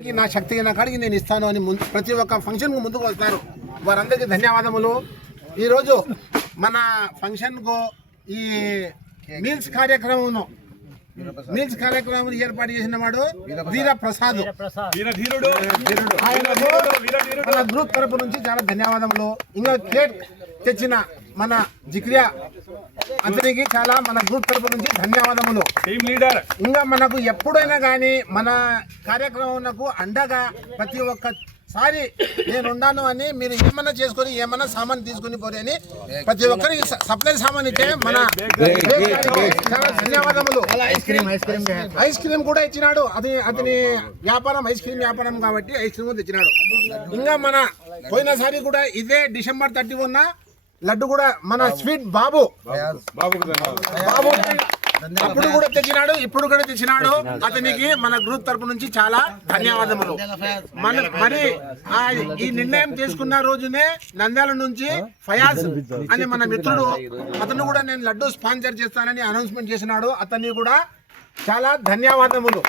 నా శక్తి నా కాడికి నేను ఇస్తాను అని ప్రతి ఒక్క ఫంక్షన్కు ముందుకు వస్తారు. వారందరికీ ధన్యవాదములు. ఈరోజు మన ఫంక్షన్కు ఈ మీల్స్ కార్యక్రమం ఏర్పాటు చేసిన వాడు వీరప్రసాద్ మన గ్రూప్ తరపు నుంచి చాలా ధన్యవాదములు. ఇంకా కేక్ తెచ్చిన మన జిక్రియా అతనికి చాలా మన గ్రూప్ తరపు నుంచి ధన్యవాదములు. ఇంకా మనకు ఎప్పుడైనా కానీ మన కార్యక్రమంకు అండగా ప్రతి ఒక్కసారి నేను ఉన్నాను అని మీరు ఏమన్నా చేసుకొని ఏమన్నా సామాన్ తీసుకుని పోరే అని ప్రతి ఒక్కరికి సప్లై సామాన్ ఇచ్చే మన చాలా ధన్యవాదములు. ఐస్ క్రీమ్ కూడా ఇచ్చినాడు. అతని వ్యాపారం ఐస్ క్రీమ్ వ్యాపారం కాబట్టి ఐస్ క్రీమ్ తెచ్చినాడు. ఇంకా మన పోయినసారి కూడా ఇదే డిసెంబర్ 31 లడ్డు కూడా మన స్వీట్ బాబు అప్పుడు కూడా తెచ్చినాడు, ఇప్పుడు కూడా తెచ్చినాడు. అతనికి మన గ్రూప్ తరపు నుంచి చాలా ధన్యవాదములు. మరి ఈ నిర్ణయం తీసుకున్న రోజునే నంద్యాల నుంచి ఫయాజ్ అని మన మిత్రుడు అతను కూడా నేను లడ్డు స్పాన్సర్ చేస్తానని అనౌన్స్మెంట్ చేసినాడు. అతన్ని కూడా చాలా ధన్యవాదములు.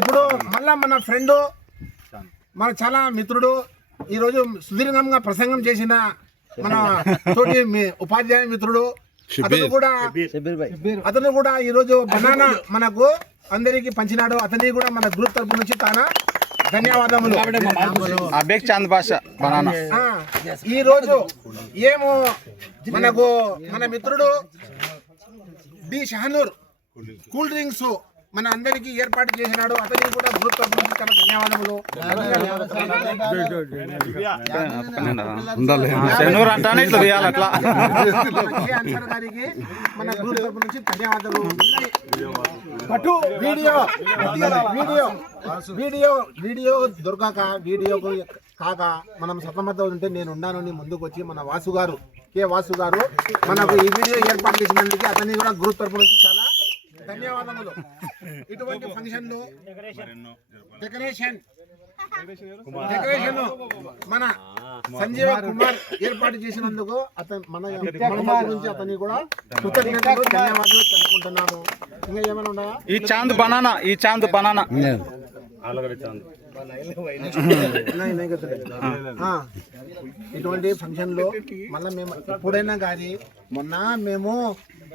ఇప్పుడు మళ్ళా మన ఫ్రెండ్ మన చాలా మిత్రుడు ఈరోజు సుదీర్ఘంగా ప్రసంగం చేసిన మన తోటి ఉపాధ్యాయ మిత్రుడు అతను కూడా ఈరోజు బనానా మనకు అందరికి పంచినాడు. అతనికి కూడా మన గ్రూప్ తరపు నుంచి చాలా ధన్యవాదములు. ఈ రోజు ఏమో మనకు మన మిత్రుడు డి షహనూర్ కూల్ డ్రింక్స్ మన అందరికి ఏర్పాటు చేసినాడు. అతనికి కూడా గ్రూప్ తరపు నుంచి చాలా ధన్యవాదములు. గారికి మన గ్రూప్ తరపు నుంచి ధన్యవాదాలు. వీడియో దొరకాక వీడియోకు కాక మనం సతమతం ఉంటే నేను ఉన్నాను ముందుకు వచ్చి మన వాసు గారు మనకు ఈ వీడియో ఏర్పాటు చేసినందుకు అతన్ని కూడా గ్రూప్ తరపు నుంచి చాలా ధన్యవాదములు. ఇటువంటి ఫంక్షన్లు డెకరేషన్ మన సంజీవ కుమార్ ఏర్పాటు చేసినందుకు మన నుంచి అతన్ని కూడా కృతజ్ఞతలు ధన్యవాదాలు తెలుపుకుంటున్నాను. ఇంకా ఏమైనా ఉన్నాయా? ఈ చాంద్ బనానా ఇటువంటి ఫంక్షన్లో మళ్ళీ మేము ఎప్పుడైనా కానీ మొన్న మేము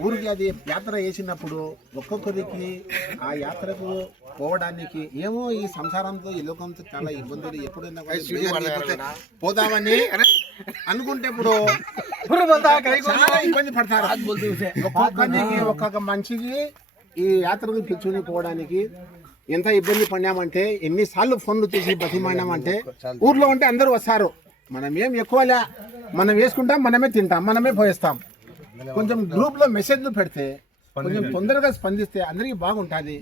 ఊరికి అది యాత్ర వేసినప్పుడు ఒక్కొక్కరికి ఆ యాత్రకు పోవడానికి ఏమో ఈ సంసారంతో ఈ లోకంతో చాలా ఇబ్బందులు ఎప్పుడైనా పోదామని అనుకుంటే ఇప్పుడు చాలా ఇబ్బంది పడతారు. ఒక్కొక్క మనిషికి ఈ యాత్రకు పిలుచుకుని పోవడానికి ఎంత ఇబ్బంది పడినామంటే ఎన్నిసార్లు ఫోన్లు చేసి బతిమాడినామంటే ఊర్లో ఉంటే అందరూ వస్తారు. మనం ఏం ఎక్కువలే, మనం వేసుకుంటాం, మనమే తింటాం, మనమే పోయిస్తాం. కొంచెం గ్రూప్లో మెసేజ్లు పెడితే కొంచెం తొందరగా స్పందిస్తే అందరికీ బాగుంటుంది.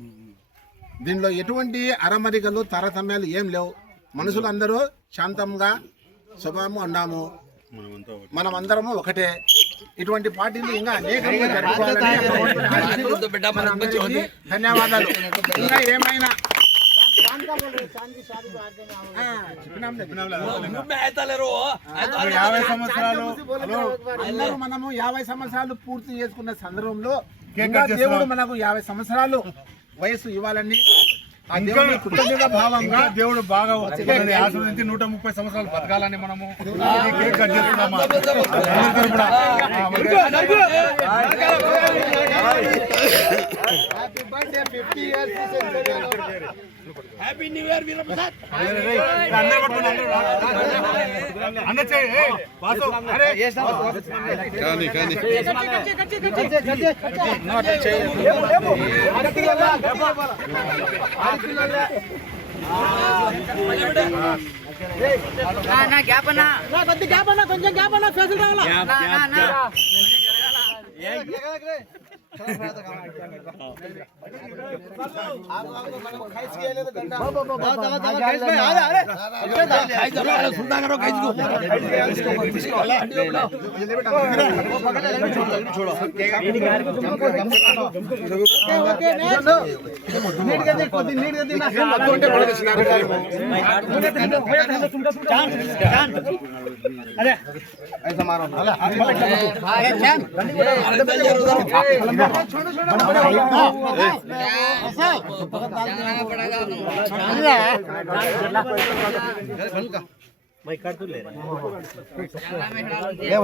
దీనిలో ఎటువంటి అరమరికలు తారతమ్యాలు ఏం లేవు. మనుషులు అందరూ శాంతంగా స్వభావము ఉన్నాము. మనం అందరము ఒకటే. ఇటువంటి పార్టీలు ఇంకా అనేకంగా జరుపుకోవాలని ధన్యవాదాలు. ఇంకా ఏమైనా మనము 50 సంవత్సరాలు పూర్తి చేసుకున్న సందర్భంలో దేవుడు మనకు 50 సంవత్సరాలు వయసు ఇవ్వాలని ఆ దేవుని కృతజ్ఞత భావంగా దేవుడు బాగా ఆశీర్వదించి 130 సంవత్సరాలు బతకాలని మనము కేక్ కట్ చేస్తున్నాము. Happy new year Veeraprasad. కొంచెం గ్యాప్ అన్నా ఫేసులు రావాలా. అరే ఏ